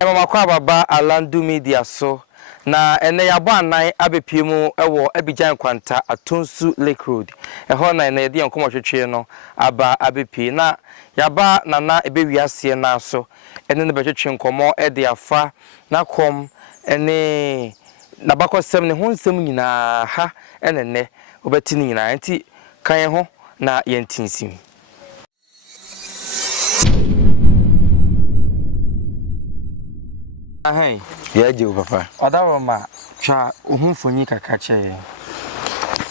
Mama kwa baba Alandu Media so na ene yabo anan abepiemu ewo Abidjan kwanta Atonsu Lake Road eho na ene de enkomo hwetwe no aba abepi na yaba nana Ebewiase na so ene ne behwetwe nkomo e de afa na kom ene na bakosem ne ho nsem nyina ha ene ne obeti ni nyina enti kan ho na yentinsim. Hey, yeah, Joe, Papa. Odaroma, cha uhunfonyi kakache.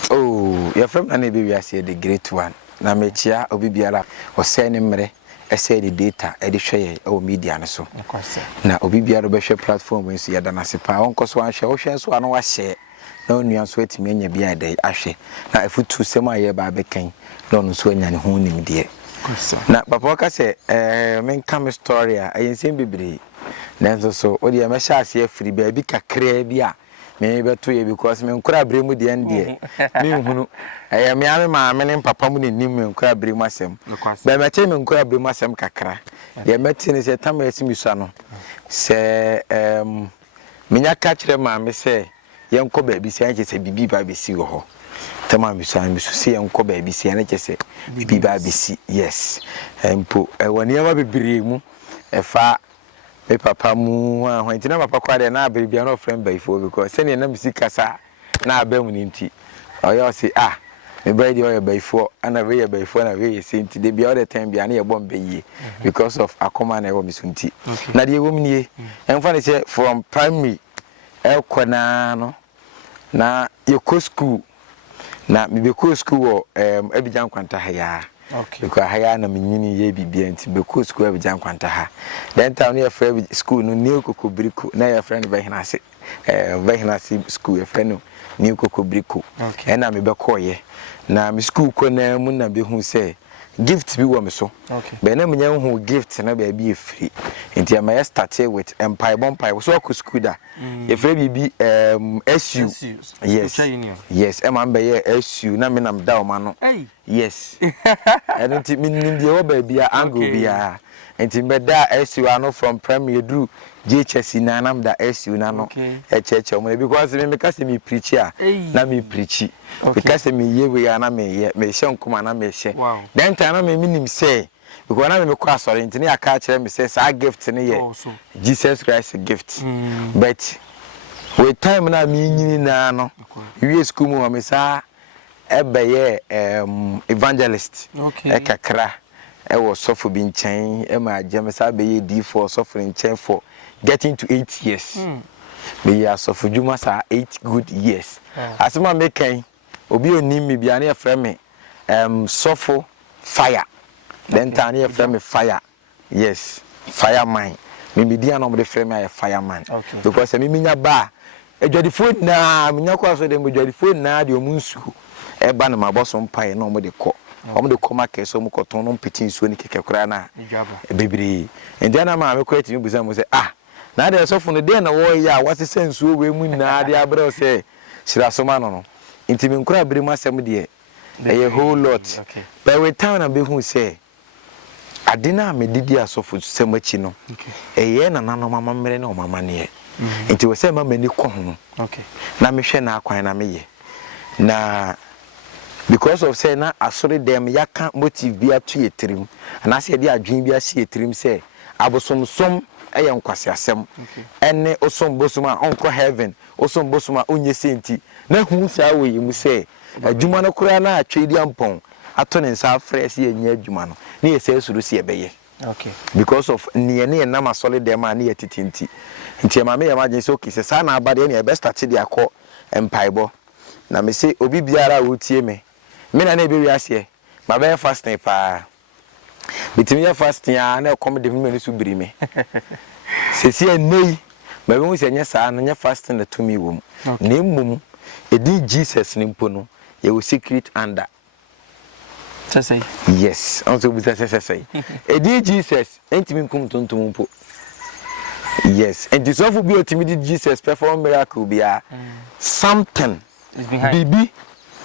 Oh, your friend and Ebewiase the great one. Na mechia obibiara o send mmere ese the data e de hwe o media ne so. Na obibiara be hwe platform nso ya dana sepa onkoso an hwe wo hwe so ano wa hye. Na onua so atimi anya bia de ahwe. Na afutu sem aye ba bekan. Na ono so anya ne ho nim de. Na papa ka se men kam story a ensem bibiri. Nenso so odi ya mesha ase free baby kakra bi a me beto ye because me nkura bremu de ande me hunu me ame ma me papa mu nim me nkura bremu asem ba mete me nkura bremu asem kakra ye meti ne se tam asimiso no se menya ka kire ma me se ye nko ba bi se anche se bibi ba besi wo ho tama mi so se ye nko ba bi se anche se bibi ba besi yes empo woni ama bibire mu efa me papa mu when tina papa kwade na abiribia no friend baifo because sene na misika sa na abam ni nti oyo say me bride oyo baifo ana we ye baifo na we ye senti de bia all the time bia na ye bom beye because of akoma na e wo misunti na de wo mnie emfa ne say from primary ekwana no na ye ko school na me be ko school wo Abidjan kwanta ha ya. Okay. Because haya na minyini ye bibia nti be ko school Abidjan kwanta ha. Then town ye friend school no new kokobriko na ye friend Evangelist school ye friend no new kokobriko. Okay. Na me be ko ye. Na me school ko na mu na be hu say gift bi wo me so. Okay. Be na munya hu gift na be bi free. Nti am I started with empire bonpire so ko school da. Ye friend bi SU. Yes. Yes, am be ye SU na me nam da o ma no. Hey. Yes. And nti min die wo ba bia angle bia. Nti me da SU ano from primary do JHS na nam da SU na no. E cheche mo because me ka se me preach a na me preach. Because me ye we na me hye nkoma na me hye. Then time na me minim say because na me kwa sorry nti na aka kire me say sa gift ne ye Jesus Christ gift. But with time na me nyini na no we school mu me sa Ebeye Evangelist ekakra e wo sofo bi nchen e ma agema beye D4 sofo nchen for getting to 8 years be ya sofo juma sa 8 good years asema mekan obi onim me bia na e frɛ me sofo fire then tani e frɛ me fire yes fireman me media no mo de frɛ me a fireman because me minya ba edwadifo na minya kwa so de edwadifo na de omunsu eba na maboso mpae na omo de ko market so mo koton no pitin so ni kekekura na bebiri ende na ma me ko etimi buza mo se na de so funu de na wo ya wase sensuo we mu na de abre se shira so ma no intimi nkura bere mu asem de a whole lot but we town na be hu se adina me didi asofo semachi no eye na nano mama mmere na o mama ne nti we se ma mani ko ho na me hwe na akwan na me ye na because of say na asori dem yaka motive bia to yetrim na say de adwen bia se yetrim say abosomsom eye nkwase asem ene osom bosoma onko heaven osom bosoma onye senti na hu sa we yimu say adwuma no kura na atwedi ampon ato ne nsa fresh ye nya adwuma no na ye say suru se ebeye because of ne na ma solid dem na ye titinti nti ma me emergency okay say sa na abade ne e best start de akọ empaibo na me say obi biara wotie me na Ebewiase ma be fasting pa bitimi ya fasting a na come de me so biri me sesi enei ma be hu se nya sa no nya fasting na tumi wom na mmom edi Jesus ni mpo no ye wo secret under say yes also bi say edi Jesus entimi nkum tontom mpo yes and this of bi otimi di Jesus perform miracle bia something is behind bibi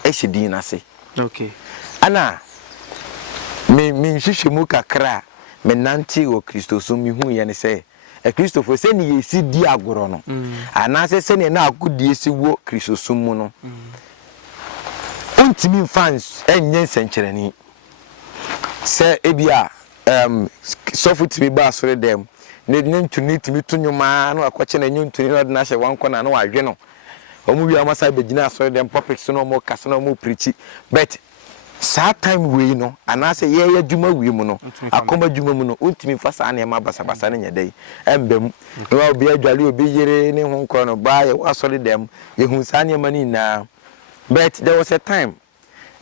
eshidi na say okay ana me nhwehwemu kakra menante o Kristo so mi hu ye ne se e Kristo fo se ni yesi di agoro no ana se ne na akudi esi wo Kristo so mu no ontimi fans enye senkyerani se ebia sofu timi ba sore dem ne ntuni timi tunwuma na akwache na enye ntuni na na hye wanko na na wadwe no omu wi amasa begina sore dem topics no mo kase no mo preach but saa time we no anase ye adwuma wi mu no akoma adwuma mu no ontimi fa saa na ma basa basa na nyedai embem no obi adwale obi yere ne ho nkro no ba ye wasore dem ye hu saa na ma ni na but there was a time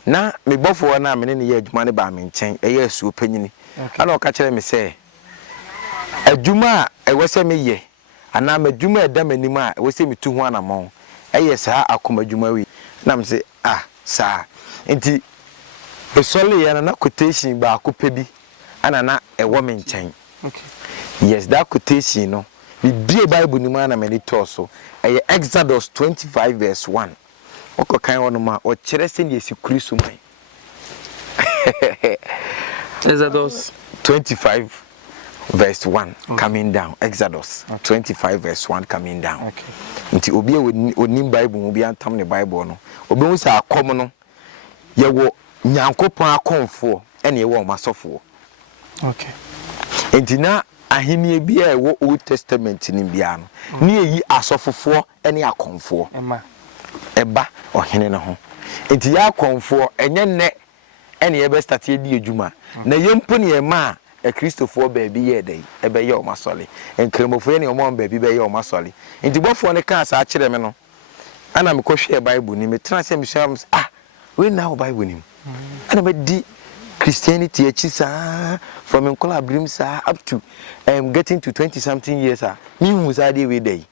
na me bofo na me ne ye adwuma ne ba me nchen eye asuo panyini ana o ka kire me se adwuma e wose me ye ana ma adwuma eda manim a wose me tu ho anamon eye saa akoma adwuma wi na me se saa enti esole ya na quotation ba akopa bi ana na ewo me nchen okay yes that quotation no bi Bible ni ma na me ni to so eye Exodus 25 verse 1 oko kan wono ma o kire se ne esi kristo man Exodus 25 verse 1 coming down Exodus 25 verse 1 coming down okay nti obi onim Bible obi antam ne Bible no obi hu sa akom no ye wo nyankopon akonfo ene ye wo masofo okay nti na ahenie bia e wo Old Testament ni bia no ne eyi asofofo ene akonfo eba ohene ne ho nti ya akonfo enye ne ene ye be start ye di adwuma na yempo ne ye ma a Christopher baby ye dey ebe ye o masole enkremofo ye ne o mo baby be ye o masole nti bofo ne ka sa akire me no ana me kohwe Bible ni me tena se me sham we now Bible ni ana me di Christianity achisa from Nkola Brimsa up to getting to 20 something years me who say dey we dey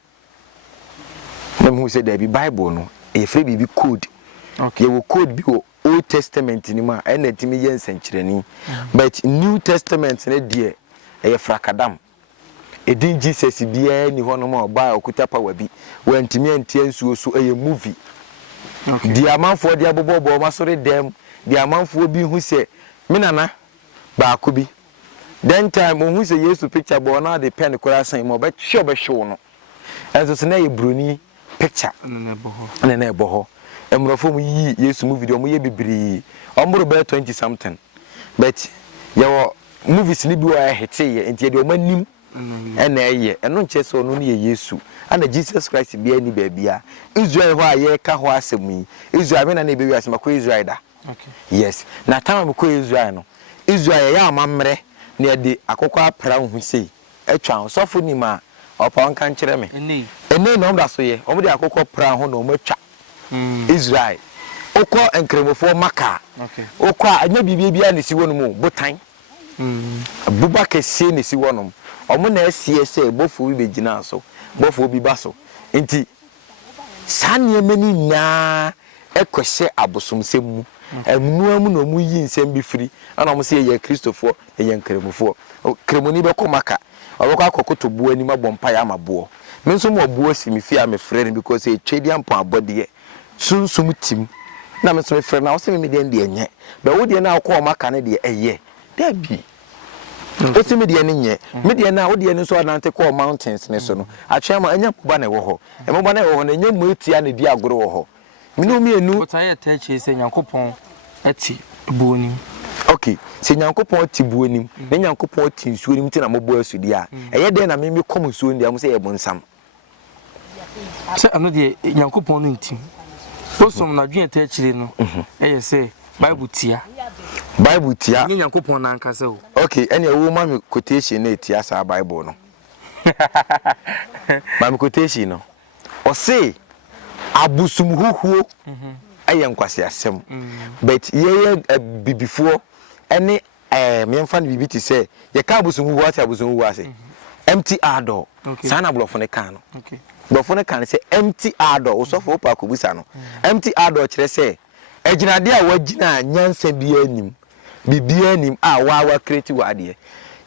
me who say there be Bible no e free be code okay ye wo code bi o Old Testament ni ma ena timi ye nsenkyerani but New Testament ne de e frakadam edin Jesus bia ni hono ma oba okuta power bi wantimi antie nsuo so e movie okay di amanfo de abobobo masore dem di amanfo bi hu se minana ba akobi then time hu se Yesu picture bo na de pen kora san mo be hwe no enso se na ye broni picture na ebo ho emrofo mu yi Yesu movie de mo ye bibiri omro be 20 something but yawo movies ni bi wa hete ye enti de o manim ena eye eno nche so no ne Yesu ana Jesus Christ bia ni babia Israel ho aye ka ho asemi Israel me na Ebewiase makọ Israel da okay yes na time makọ Israel no Israel ya amamre na de akọkọ apra hu sei etwa sofo ni ma opa nka nkire me ene no mda so ye omo de akọkọ pra ho na omo twa Israel okọ enkremofo maka okay okọ anya bibia ne si wono botan Abubakar sie ne si wono omo na asie se bofo bi begina so bofo bi baso enti sanye mani na ekohye abosomsem mu emuamu no mu yi nsem bi firi ana omo se ye Kristofo ye nkremofo kremoni be komaka obekọ akokoto buo ani mabompa ya mabo me nso mo buo simifi a me frere because e twedi ampo abode sunsum tim na me so me frere na wo se me de enye be wo de na akọ maka ne de eye da bi o se me de nye me de na wo de ne so anante call mountains ne so no atwema anya poba na wo ho e mo ba na wo ho na nya mu etia na di agoro wo ho me no me enu what I tell you say Nyankopon eti buonim okay se Nyankopon ati buonim na Nyankopon ati nsuonim ti na mo bo asudi a eye de na me kom nsuo ndi am se ye bonsam se anu de Nyankopon no ntim osom na dwen ete akire no eye se Bible tia ni Nyankopon na anka se o okay ene wo ma me quotation na tia sa Bible no ma me quotation no o se abusum huhuo aye nkwase asem but ye bibifo ene me mfa ne bibiti se ye ka abusum huhuo ati abusum huhuo ase empty ador sana blofo ne kan no okay blofo ne kan se empty ador osofo pa kobusa no empty ador kire se ejinade a wagina nyansa bia anim bibia anim a wa create wa ade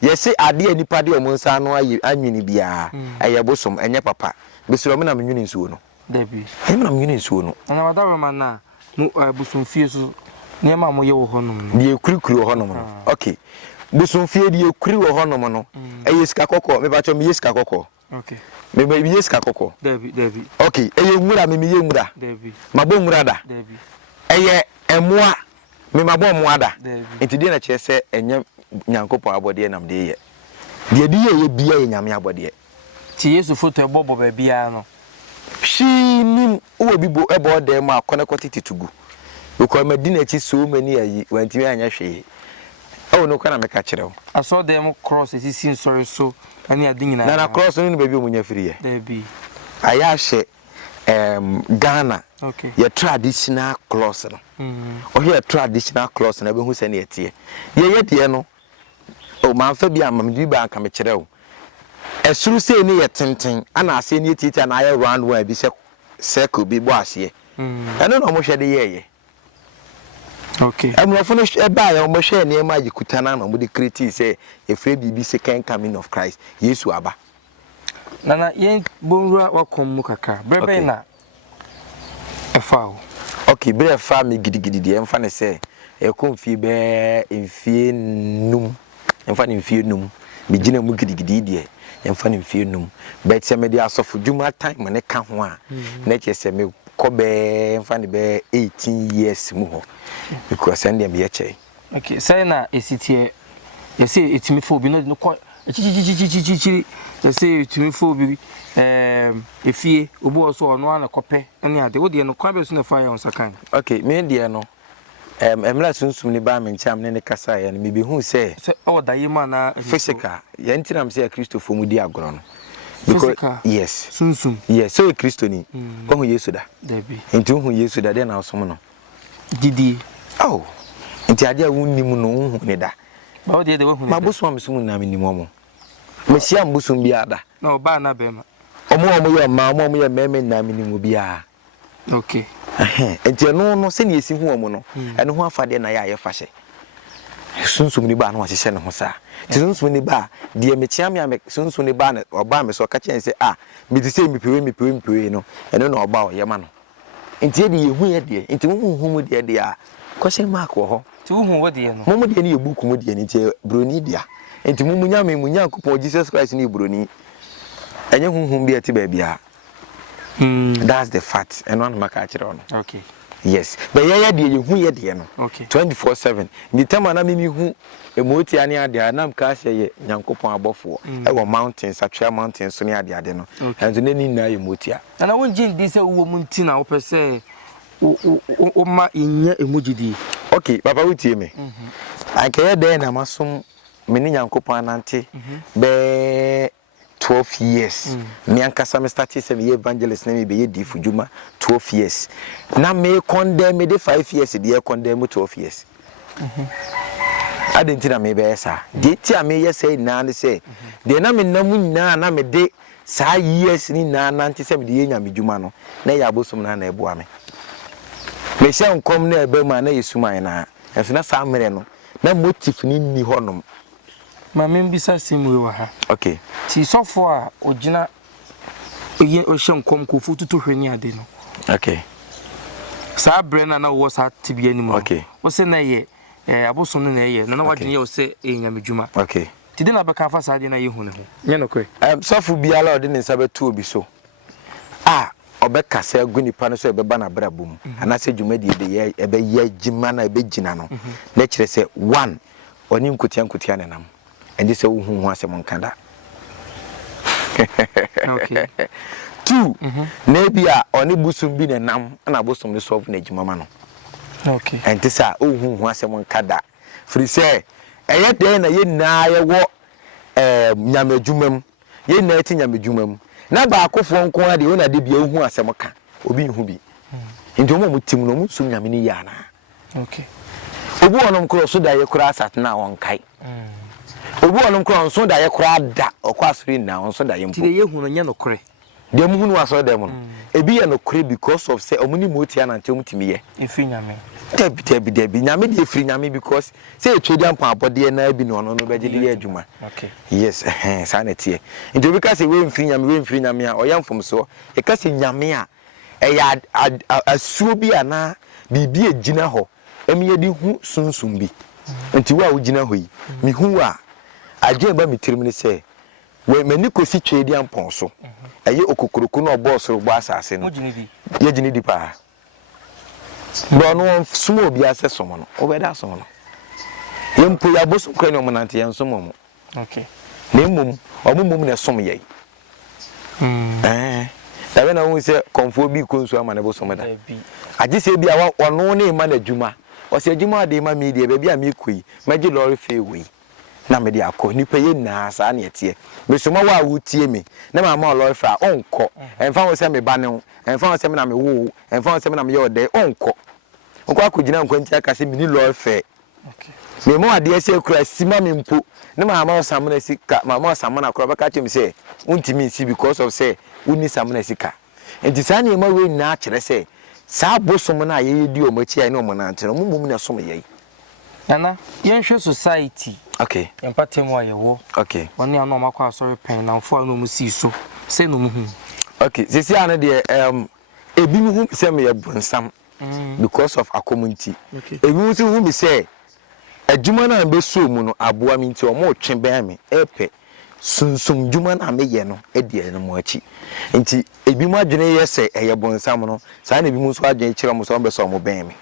ye se ade nipa de omonsa no anwini bia aye bosom enye papa besuro me na menwini nsuo no Debbie. I am not so no. And I don't remember now. Busum fears near Mamma, your honor. The crew honor. Okay. busun fie di ekuri wo honom no eye sika kokko me ba cho me sika kokko okay me ba bi sika kokko Debbie okay eye nwura me ye nwura Debbie mabo nwura da Debbie eye emoa me mabo emoa da Debbie enti na che se enye nyankopon abode nam de ye de ye bia ye nyame abode ti Yesu foto ebobo ba bia no shi nim wo bibo ebo de ma akone kwotiti tugu because medina chi so many ayi wantimi anya hwe oh no kana meka kirew aso dem cross esi sorry so ani ade nyina na cross no be omunya firi Debbie aya hye Ghana okay your traditional clothes no oh here traditional clothes na be hu se na etie ye de no o man fa bi amam di ba aka me kirew esuru se ni ye tenten ana ase ni etita na aye round one bi se circle bi bo ase eno no mo hwe de ye okay amrofo no eba ya mo hwe ne ma yikuta na no mo de create say efre bibi second coming of Christ Yesu aba nana yen bonrua wakom mu kaka brebe na efao okay bre fa me gidigidi de emfa ne say e konfie be enfie num emfa ne enfie num me gina mu gidigidi de emfa ne enfie num bet se me de asofu juma time ne ka ho a na che se me kobe emfa ne be 18 years mu ho because and them yeche okay say na esitie you say etimi fo bi no ko chichichichichichi you say etimi fo bi efie obo so ono ana kope ene ade wo de no kwa be so na fa ya on sakan okay me de no emla sunsum ni ba me ncham ne kasa ya me be hu say o da yima na physical ya ntinam say Christopher mu di agro no because yes sunsum yes so Christo ni ko hu Yesu da Debbie nti hu Yesu da de na osom no didi oh nti ade a wunnim no hu ne da ba wo de wo hu ne mabuso amsum na me nimo mo mesia mbusum bi ada na oba na be ma omo ye ma omo ye meme na me nimo bi a okay nti no se ne esi hu omo no eno hu afade na ya ye fahye sunsum ni ba na wahye ne ho sa ti sunsum ni ba de me chia me sunsum ni ba na oba me so ka chen se me di se me pewe no eno na oba o ye ma no nti e de ye hu ye de nti hu mu de a question mark wo ho ti hu wo de no mo de ne ye buku mu de nti broni dia nti mu nya me munya kopon Jesus Christ ni broni enye hu bi ati ba bia that's the fact eno na maka kire ono okay yes but ye de ye hu ye de no okay 24/7 ni tema na mimi hu emoti ani ade anam ka se ye nyankopon abofo e wo mountains atwa mountains so ni ade no and ne ni na emoti a na wonje ndi se wo mu nti na wo pese o ma inya emojidi okay papa wutie me anke ye de na masom me ni nyankopon anante be 12 years me ankasa me start say me evangelist na me be ye difu juma 12 years na me condemn me de 5 years de condemn 12 years adentina me be esa de ti a me ye say na ne say de na me namu nyina na me de sa years ni na nante say me de ye nya me juma no na ya bosom na eboa me me sha nkom na ebe ma na yesuman na enso na sa mere no na motive ni honom ma membisa simwe wa ha okay ti sofo a ogina oye ohye nkom ko fututu hwani ade no okay sa brena na wo sa tibia ni mo okay wo se na ye abosom na ye na wadine ye wo se enyamedwuma okay ti de na beka fa sa de na ye hu ne ho nye no kwe sofo biala ode ne nsa betu obi so obeka se agunipa no so ebeba na brabum ana se dwumadi ebe ye gima na ebe gina no na kire se 1 oni nkutia ne nam endi se wo hu asem nkanda okay 2 na bia oni busum bi ne nam na busum ne solve na gima ma no okay enti sa wo hu asem nkada free se eye de na ye na ye wo nyamedwumam ye na eti nyamedwumam na ba akofo nko ade wona de bia hu asem ka obi hu bi nti mo mutim no musum nyame ni ya na okay obu onom kro so da ye kura asat na won kai obu onom kro so da ye kura da okwasori na won so da ye mpo ti de ye hu no nye no kore de mu hu aso da mu no ebi ye no kore because of say omuni motia na ntem timi ye efi nyame debi nyame de free nyame because say etwedi ampa abode na abi no no beje de ye adwuma okay yes sa na tie nti obi ka say we mfiri nyame a oyamfom so e ka say nyame a asuo bi ana bibi ejina ho emi ye di hu sunsum bi nti wa ugina hoyi mi hu a agye ba mi tirim ni se we mani kosi twedi ampon so eye okokoroko na obo so bo asase no ye gini di pa bro no sumo obi ase somo no obeda somo no yempo ya boso kwa ni omonante ya nsomo mo okay na mmom omumum na som ye dawe na hu se konfo bi konsu ama na boso meda agye se bi a ono na ima na djuma o se djuma de ma media be bi a me koi magye lorry fairway na me de akọ nipa ye na sa na etie me so ma wa wutie me na ma ma lorry fa onko emfa wo se me ba ne emfa wo se me na me wo emfa wo se me na me ye ode onko onko akogina nkwanti aka se bi ni lorry fair okay me mo ade ese kura sima me mpo na ma ma samana sika ma ma samana kura baka chem se untimi nsi because of say uni samana sika enti sa na ma we na kire se sa bosom na ye di o machi ai na mo na ante no mumum na som ye nana yenhwe society okay empatem wa ye wo okay woni anu makwa asori pen na mfo anu mu si so se no mu hu okay sisi anu de ebi mu hu se me ye bonsam because of a community ebi mu se hu me se adwuma na be so mu no aboa mi nti o mo twe ban me epe sunsum dwuma na me ye no edie no mo achi nti ebi mu adwene ye se eye bonsam no sa na ebi mu so adwene kire mo so be so mo ban me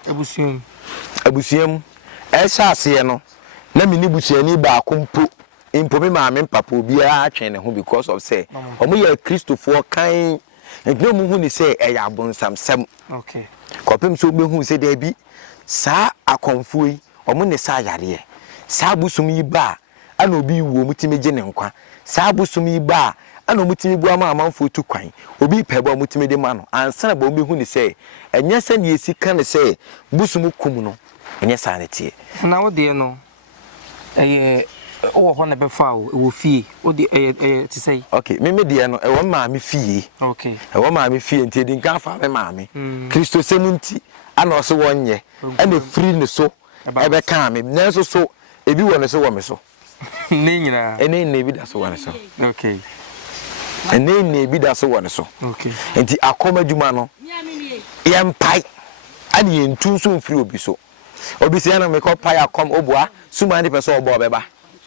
abusuam ehase no na me ni busuani ba akompo impo me ma me papa obi a atwen ne ho because of say omo ye kristofo kan nti mo hu ni say eye abonsam sam okay kopem so be hu say da bi sa akonfo yi omo ne sa yare sa busum yi ba ana obi wo mutime je ne nkwa sa busum yi ba ana mutime bu ama amanfo tu kwan obi pebo mutime de ma no ansa na ba obi hu ni say enye se ne esika ne say busum kum no enye sa ne tie na wo de no wo ho na be fa wo fie wo de ti say okay me de no wo ma me fie okay wo ma me fie nti de nka fa me ma me kristo semunti ana o se wonye ana free ne so ebe kan me nanso so ebi wo ne so wo me so ne nyina ene ne bi da so wo ne so okay ene ne bi da so wo ne so okay nti akoma djuma no ye mpai ani ye ntu so free obi so obi se na me ko pai akom obua suma ndi person obo beba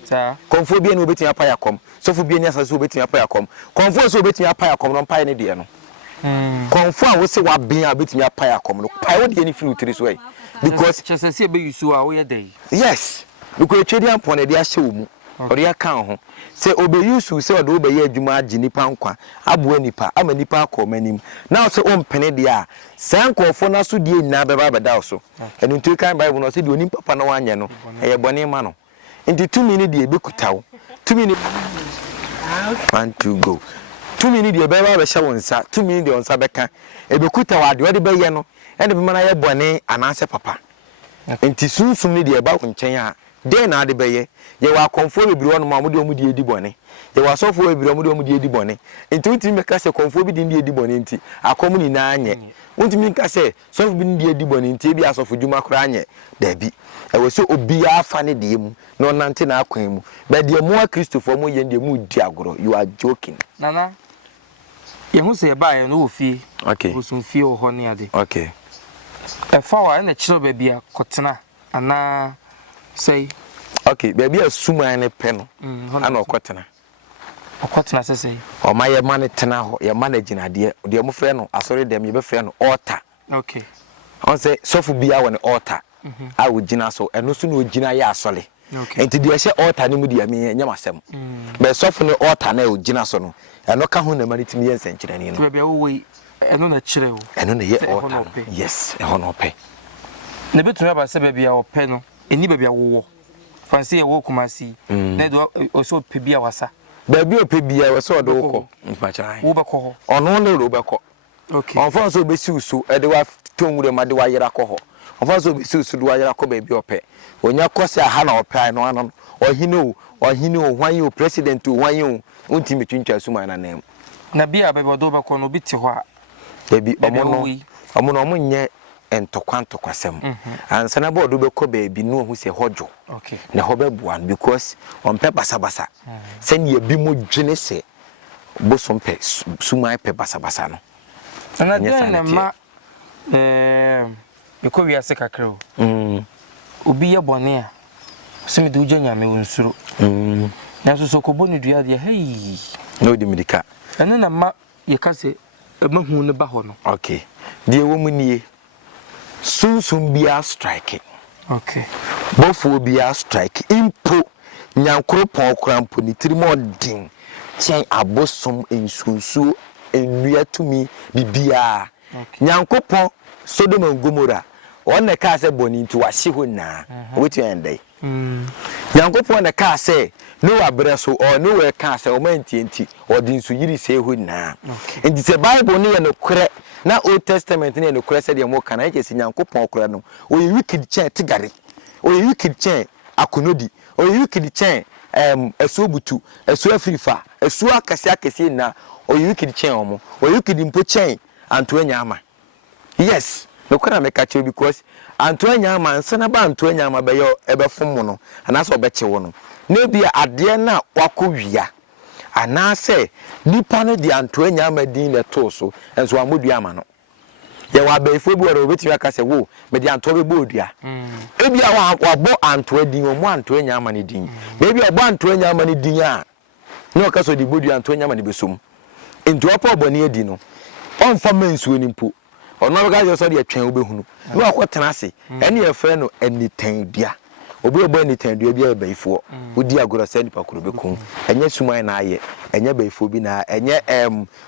ta konfo bi ene obetia pai akom sofo bi ene asase obetia pai akom konfo so obetia pai akom no pai ne de no konfo a wo se wa bin a obetia pai akom no pai wo de ni free utiri so because chese be yusu a wo ye dey yes because twedi ampon de ahye wo mu ori aka ho se obe yusu se odo obe ye adwuma agi nipa nkwa aboa nipa ama nipa akoma nim na se o mpene de a sankofo na so die nyina beba beda so enu ntu kan bible no se de oni papa na wanye no eye bone ma no nti 2 minutes de ebekutawo 2 minutes 1 2 go 2 minutes de beba be hye wonsa 2 minutes de wonsa beka ebekutawo ade ode be ye no ene be mana ye bone anase papa nti sunsum ni de eba wo nchen a den na ade be ye wa konfo be biro no ma mo de omu de edi bone ye wa sofo be biro mo de omu de edi bone nti uti me ka se konfo bi de edi bone nti akomu ni na anye uti me ka se sofo bi de edi bone nti e bi asofo djuma kra anye da bi e we so obi afa ne de mu no nante na akwan mu be de mu a kristofo mo ye de mu di agoro you are joking nana ye hu se ba ye no wo fie okay wo so fie wo ho ne ade okay e fa wa na chiro ba bia kotena ana say okay baby asuma ne pe no ana okotena sese o ma ye ma ne tena ho ye ma na ginade de mo frɛ no asori dem ye be frɛ no altar okay on say sofu bia won altar a wo gina so eno so na o gina ya asole okay enti de ye altar ni mu de me nyam asem be sofu ne altar na o gina so no eno ka ho na ma ritimi ye nsenkyere ni no bia wo we eno na kire wo eno na ye altar yes e ho no pe ne betu ba se bia wo pe no eni bia wo fancy ye wo kumasi na do o so pe bia wasa baby o pe bia we so do ko mpacha wo be ko ho ono ne ro be ko okay on fa so be si usu e de wa tonwure ma de wa yera ko ho on fa so be si usu de wa yera ko baby o pe onya ko se aha na o pe no ano ohine o hwan o president o hwan o untimi twintwa suma na nam na bia baby do be ko no bi ti ho a baby omo no omo nye entokwantokwasem ansana bodo be ko baby no hu se hojo okay na ho be buan because on pe basabasa se ne bi mo dwene se bosom pe suma pe basabasa no na den ma Ebewiase kakra o obi ye bone a Simi do nyame wonsuro. Nanso so ko bonu dua de hey. No di medika. Eno na ma ye ka se mahu ne ba ho no. Okay. Die wo mu nie. Sunsun bia strike. Okay. Bofo bia strike. Impo nyankoro pon krampo ni tirimo din. Chen abosom ensunsu enua tumi bibia. Nyankopon Sodom and Gomorrah. On the car said boni to washi ho na. What you end day. Nyankopon the car say no abreso or no car say o man TNT or din so yiri say ho na. And the Bible ni no kure na Old Testament ni no kure say de mo kan na je Nyankopon kure no. O ye wicked chen tigare. O ye wicked chen akonodi. O ye wicked chen esuobutu, esuafrifa, esuakase na o ye wicked chen omo. O ye wicked impo chen Antoine ama. Yes, no kwara me catch you because Antoine ama nsana ba Antoine ama be yo ebefom no anaso obeche wo no. Na bia ade na wakowia. Anase nipa no di Antoine ama din le to so enso amodua ama no. Ye wa beifo bi woro obetimi aka se wo me di Anto be bodua. Ebia wa bo Antoine din o mo Antoine ama ne din. Maybe obo Antoine ama ne din a. No ka so di bodua Antoine ama ne besom. Ento opo obone adi no. On for men's winning pool. Or no guys, you saw the train obehunu. No, what tenacity. Any friend or anything, dear. Obi anything, do be a bay for. Would dear go send Pakurubecum. And yes, my eye, and your bay for bina, and yet,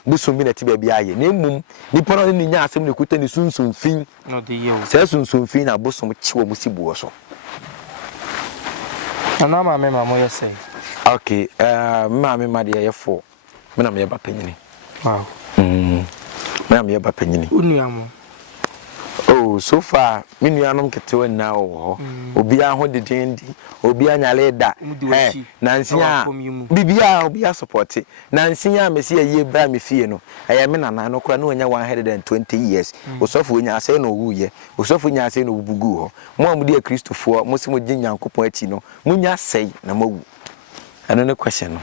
Busumina Tibia, name Nippon in the Yasim, the Kutan soon fin. No, the year. Says soon fin, a bosom chiwa musibuoso. And now my mamma say. Okay, Mammy, my dear, 4. When I'm your penny. Wow. I'm your penny. Oh, so far, Minianum Katu now. Obia hold the dandy, Obia Naleda, Nancy, Bibia, Obia supported. Nancy, Messia, ye bra me fieno. I am in an anocrano 120 years. O so for ya say no woo, o so for ya say no bugu. Mom, dear Christopher, Mosimo Jinyan Copoetino, Munya say, no. Another question.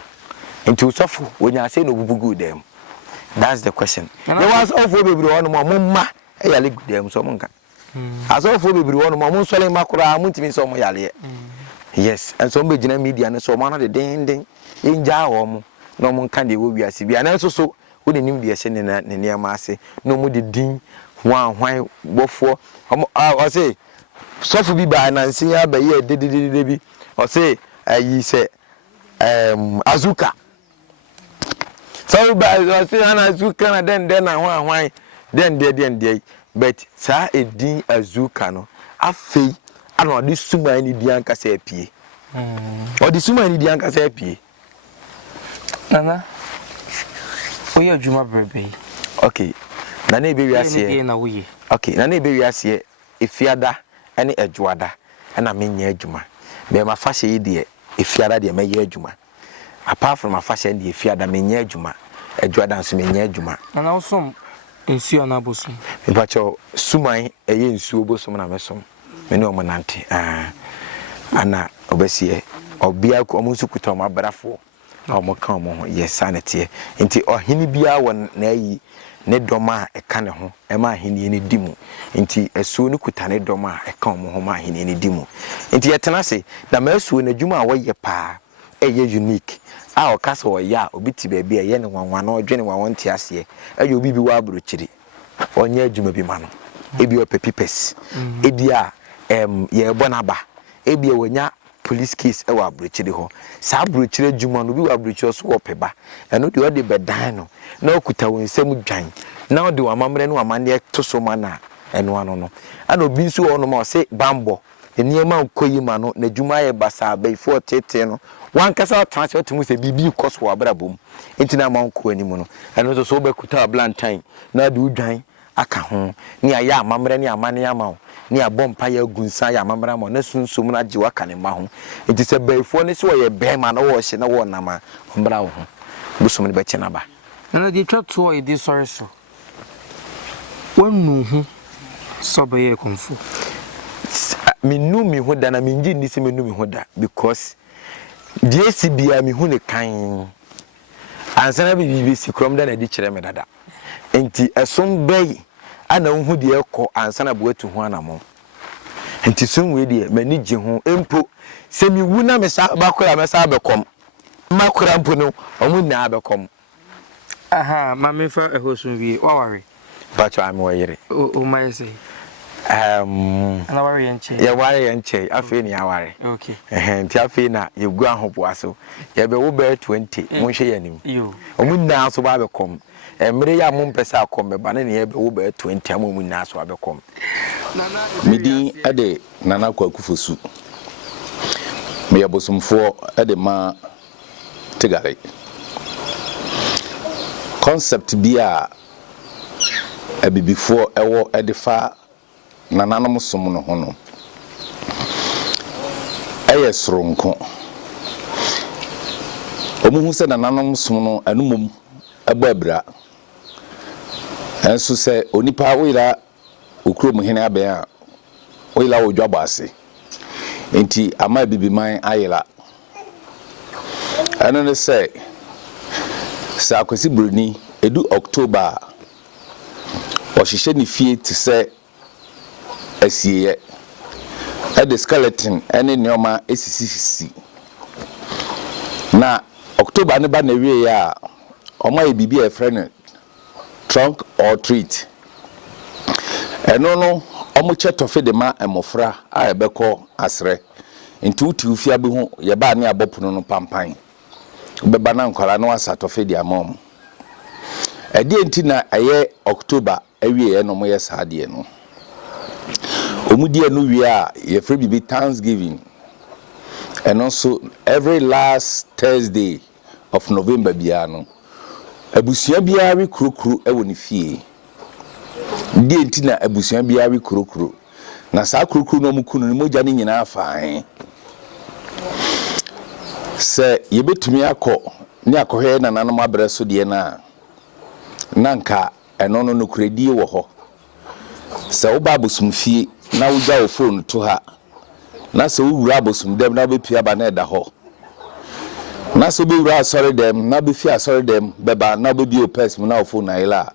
Into suffer when I say no bugu them. That's the question. There was all for baby one more mumma, a yali good them so monka. As all for baby one more swelling macra, muntin so yali. Yes, and some big media and so one of the ding in Jawom, no one candy will be a CB, and also so wouldn't even be a sending near Massey, no more the ding, one, why, what for? I say, so for be by Nancy, but yeah, did or say, ye say, Azuka. So by say Azuka then and why then but sa e din Azuka no afei ana odi suma ni di anka sa apie odi suma ni di anka sa apie nana oye adwuma brebe okay nana Ebewiase na woye okay nana Ebewiase efiada ene adwoada na menya adwuma be ma fa hye de efiada de menya adwuma apart from afashion the fiada menya adwuma adwada nso menya adwuma ana osom ensuo na bosom mepacho suman eye ensuo bosom na mesom me ne omonante ana obesie obia ko omunsu kuta omabrafo omoka omo ho yesanete nti ohini bia won na yi ne doma eka ne ho ema ahini ne dimu nti esuo ne kuta ne doma eka omo ho ma ahini ne dimu nti yetena se na masuo na adwuma a woyɛ pa eye unique a okasa oya obiti baabi eye ne wanwa na odwene wawonte ase eye obi bi wa abrochiri onye adwuma bi ma no ebi opepipes ebi a ye bonaba ebi wonya police case e wa abrochiri ho sa abrochiri adwuma no bi wa abrochiri so opeba eno de ode bedan no na okuta wonsem dwan na ode wamamre no amane to so ma na eno ano no ana obi nso ono ma o se bambo eniema nkoyi ma no na adwuma ye basa before tete no wan kasa transport mu se bibi koso abrabom entina manko animu no eno so be kuta blantain na de udwan aka ho ni aya amamre ni amane ama ni abompa ya gunsa ya amamre ama na sunsum na agi waka ne ma ho enti se before ne se wo ye be ma na wo hye na wo nama mbra wo ho busum ne be che na ba na de twatwo e di sorry so wonu hu so be ye konfu minu mi ho da na minji ni se minu mi ho da because DSC bia mi hu ne kan ansana bi sikrom da na di kire me dada enti esom bey ana hu de ekọ ansana bo atu hu anamo nti sum we de mani gye ho empo se mi wu na me sa bakora me sa bekom makora mpo no omu na bekom aha ma me fa ehosum wie wa ware pacho am wayere o mai say ana ware yenche ya ware yenche afi ni aware okay nti afi na yegu ahoboa so ye be wo be 20 mo hwe yanim yo omu na so ba bekom emre ya mo mpesa akom be ba na ye be wo be 20 amu na so abekom Midi ade nana kwa kufosu. Me yabosumfo ade ma tegare. Concept bia abibifo ewo ade fa nananom som no ho no. Eye soronko. Omuhu se nananom som no anumom ebo abra. Enso se onipa wira ukuro muhene aben a oila odwabo ase enti ama bibiman ayela ano ne say sa akwasi bruni edu October o hihye ni fie te se asieye the skeleton ene neoma esisi na October ne ba na wie ya o ma bibi e friend trunk or treat eno no omo chetofe de ma emofra a ebeko asre nti uti ufia be hu ye ba ne abopono no pampan beba na nkwara no asatofe de amom ede nti na eye October awie eno mo ye saade no omudie no wie a ye free bibi Thanksgiving and also every last Thursday of November bia no abusua bia wi kurukuru ewo ni fie die ntina abusuan bia wi kurukuru na saa kurukuru no mukunu ni moja ni nyina afan se yebetumi akọ ni akọhwe na nanom abreso de na nanka eno no nukuredie wo ho se wo ba abusum fie na wo ja wo phone to ha na se wo wura abusum dem na bepia ba na eda ho na se wo wura asori dem na be fie asori dem beba na be bi opes mu na wo phone na ila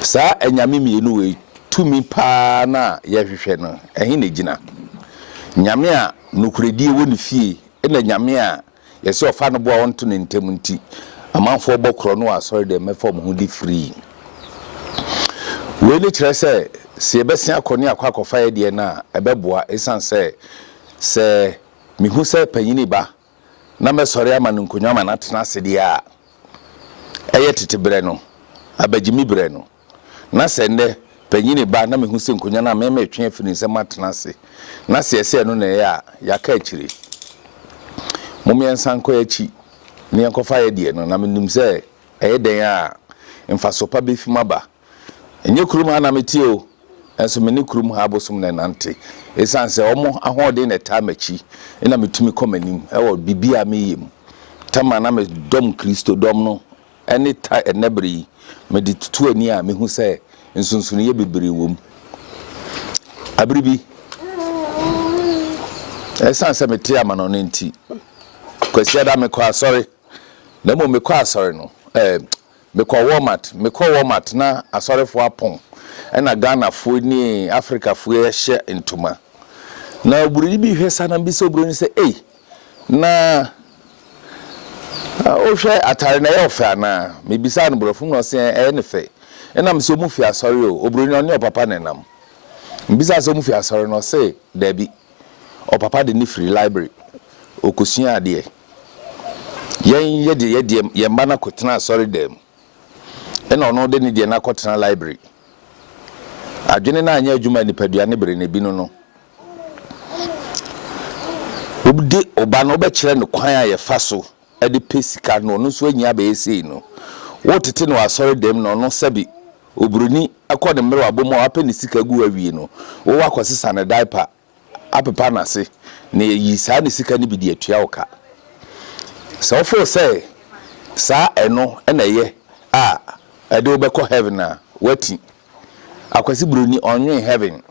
sa enyame mienu we tumi pa na ye hwehwe no ehi na gina nyame a nukuredie woni fie ena nyame a ye se ofa no bo wonto ne ntem nti amanfo bokro no asori de mefom ho di free we ni kire se ebesia akoni akwakofa ye de na ebeboa esan se mihu se panyini ba na mesori ama nkonwa ma na tena sede a eye tetebre no abagimi bre no na sende panyini ba na mehu se nkonya na me metwe afini se matena se na se ese no na ya ka akire momien sanko yachi ne yankofa ye de no na menim se eye den a mfasopa be fima ba enye kurum ha na metie o enso meni kurum ha abosom na nante esan se omo ahode na tamachi ina metumi komanim ewo bibia meyem tama na me dom Kristo dom no eni ta enebri me di tutu ani a mehu se nsunsunu ye bebere wom abribi esan se metie amano no nti kwasi ada me kwa sorry na mo me kwa sorry no me kwa Walmart na asorefo apon ena Ghana fo ni Africa fo ye hye ntoma na oburuni bi hwesa na bi so oburuni se na o hwe atare na ye ofa na me bisa no brofum no se ne fe ena me so mu fi asore o oburuni oni opapa nenam mbisa so mu fi asore no se dabi opapa de ni free library okosua ade yen ye mba na kotena asore dem ena ono de ni de na kotena library adwene na anya adwuma nipadua ne bere ne bi no obde oba no be kire ne kwan a ye fa so e de pesika no no so anya ba ese no wotete no asore dem no no sabi obruni akode mmere abomo apeni sika gu awie no wo wakosesa ne diaper apepa na se na yi saa ne sika ne bi de atua oka so for say saa eno na ye a ede obekọ heaven na wati akwasi broni onwe heaven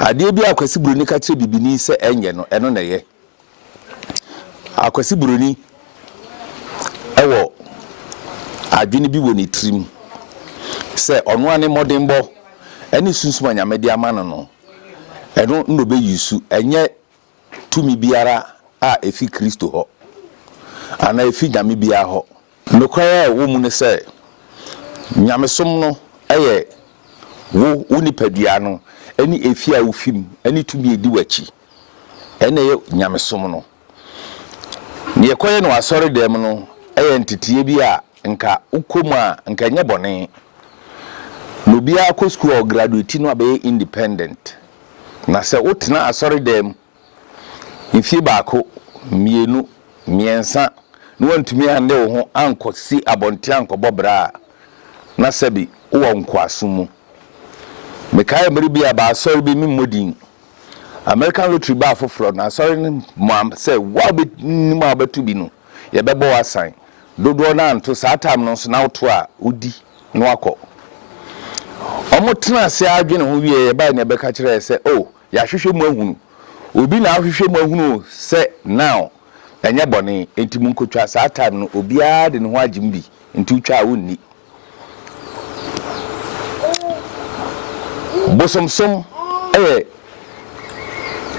ade bi akwasi broni ka kire bibini se enye no eno na ye akwasi broni ewo adwene bi woni trim se ono ane modembo any sunsuma nyame de ama no eno ndo be yusu enye tumi biara a efi Kristo ho ana efi nyame bia ho no kwaya wo mu ne se nyame som no eye wo unipadua no eni efi a wo fim eni tumi edi wachi ene ye nyame som no ne kwaya no asori dem no eye ntitie bi a nka ukom a nka nye bone no bia ko school or graduate no abe independent na se wotena asori dem ifi baako mienu miensa no wantumi ande wo ho ankosi abonte ankobobra na sebi wo nkwaso mekae mri bia ba asori bi mmodin American lottery ba foforo na asori ni mo say wa be ni ma betu bi no ye bebo wasan dodo na anto saa time no so na woto a udi no akọ omotena se adwene ho wie ye ba na be ka kire se oh ya hwehwe mu ahunu obi na ahwehwe mu ahunu se now enye bone enti mu nkotwa saa time no obi a de ne ho agimbi enti utwa wonni bosomsom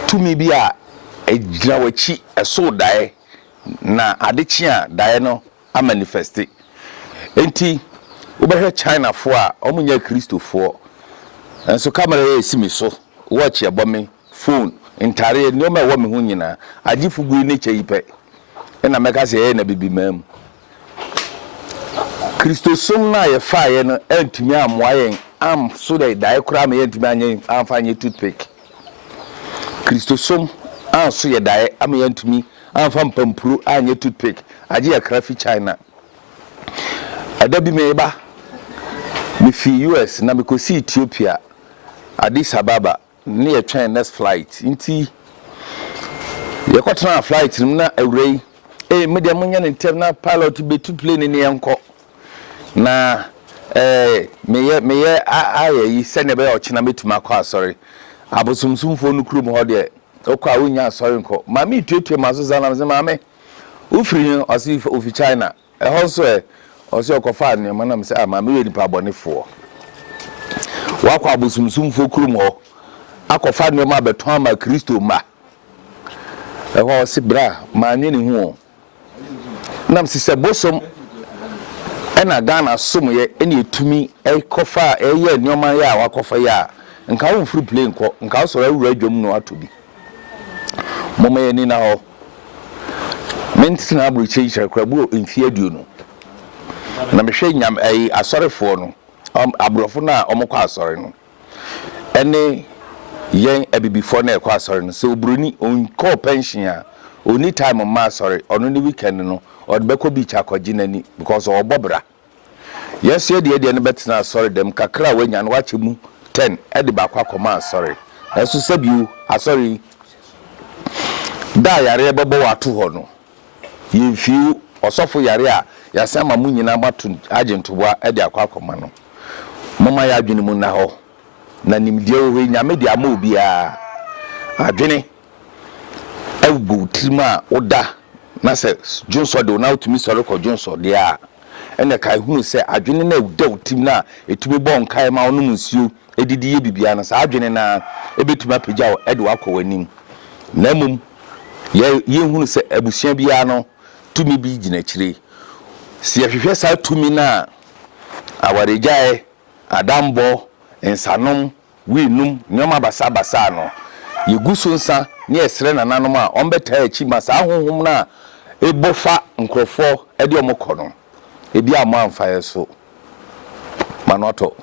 tumi bi a ejira wachi eso dae na adechi a dae no a manifeste enti ubehwe China fo a omunya Kristofo enso camera ye simi so watch ya bomi phone intare ni o ma wo me hu nyina agifu gu ni cheipe na meka se ye na bibi mam Kristosom na ye fa ye no entumi amoayen am so da dae kura me entumi anye amfanye toothpick Kristosom so ye dae am ye entumi amfa mpampuru anye toothpick agi ya krafi China adabi me ba me fi US na me ko si Ethiopia Addis Ababa ni ye train next flight inti ye ko tran flight nim na awrei me de munya ne tem na pilot be to plane ni enko na me ayi se ne be o china metuma kwa sorry abosumsumfo no krum ho de okwa wonya sorry nko ma me tuetue mazoza na me ma me ufiri osi ofi China also osi okofa ne ma na me se ma me we nipa bonefo wakwa abosumsumfo krum ho akofa ne ma beton ama Kristo ma ho si bra ma nyi ne hu nam si se bosom ena Ghana somye ene etumi ekofa eye nyoma ya wakofa ya nka wo free plane ko nka wo soro awura adwom no atobi mama ye ni na ho mentina abru cheche krabu emfie aduo no na mehwe nyam asorefo no abrofo na omokọ asore no ene yen abibifo na ekọ asore no so obroni on call pension a oni time ma asore ono ni weekend no odbeko beach akọji nani because obobra yes ye de ne betina asore dem kakra wanya no wache mu 10 edi ba kwa koma asore eso sabiu asore da yare bebo watu ho no yemfiu osofo yare a yasema mu nyina matu agentobwa edi akwa koma no mama ya adwene mu na ho na nimdie wo nyame de ama obi a adwene awgo trima oda na se Johnson de na utumi sori ko Johnson de a ene kai hunu se adwene na uda utim na etumi bon kai ma onu nsuo edidi ye bibia na sa adwene na ebetumi apagya wo ede wakọ wanim na mum ye hunu se abusua bia no tumi bi gina kire se ahwehwe sa tumi na awarejae adambo ensanom winum nyoma basa no yeguso nsa ne esre nananom a ombeta achi masa ahohom na ebofa nkrofo ede omokọ no ebi ama amfa yeso manoto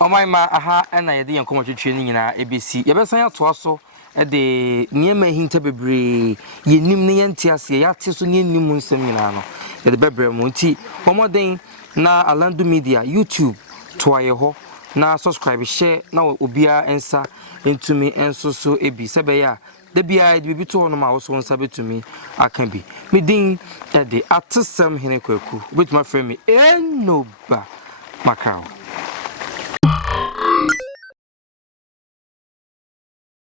omaima aha na yede yankomo twetwe ni nyina ebesi yebesan ya to aso de niema hinta bebre yenim ne yente ase ya te so ne nim nsem nyina no yede bebre mo nti omoden na Alandu Media YouTube to ayeho na subscribe share na obia ensa entumi ensoso ebi sebe ya da bia de bibi to hono ma wo so nsa betumi aka bi medin de atesem hene kwaku obetuma frame me enoba makao